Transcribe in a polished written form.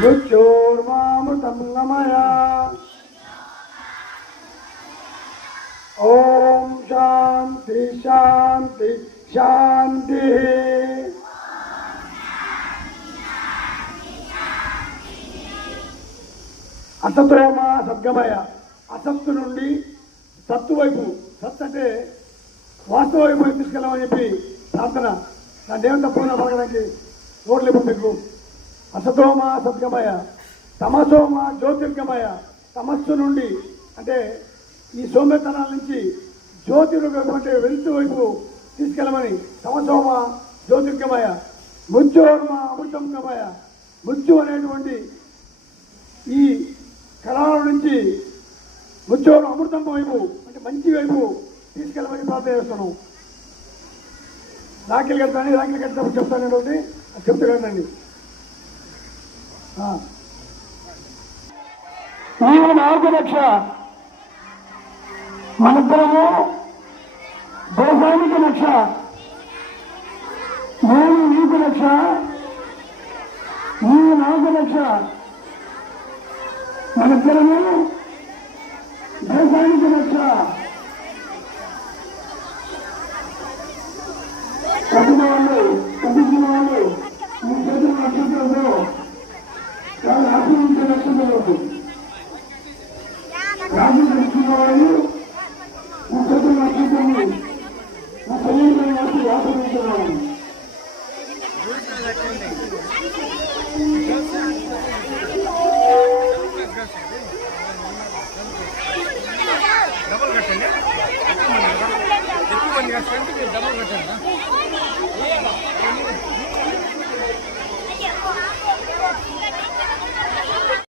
మృత్యోర్మామృతం గమయ. ఓం శాంతి శాంతి శాంతి. అసత్వమ సద్గమయ. అసత్తు నుండి సత్తు వైపు, సత్ అంటే వాస్తవ వైపు తీసుకెళ్ళమని చెప్పి ప్రార్థన. దాన్ని ఏం తప్పున్నా పలకడానికి రోడ్లు ఇప్పుడు మీకు. అసతోమ సద్గమయ, తమసోమ జ్యోతిర్గమయ. తమస్సు నుండి అంటే ఈ సోమేతనాల నుంచి జ్యోతిర్గమయ అంటే వెలుతు వైపు తీసుకెళ్ళమని. తమసోమ జ్యోతిర్గమయ. మృత్యోర్మ అమృతం గమయ. మృత్యు అనేటువంటి ఈ కళల నుంచి మృత్యోర్మ అమృతం వైపు అంటే మంచి వైపు తీసుకెళ్ళమని ప్రార్థన చేస్తున్నాం. రాఖీలు కడతాను, రాఖీలు కట్టినప్పుడు చెప్తాను ఒకటి, అది చెప్తే కదండి. నీవు నాకు రక్ష, మనిద్దరము దేశానికి రక్ష. నేను నీకు రక్ష, నీవు నాకు రక్ష. మనిద్దరము దేశానికి రక్ష.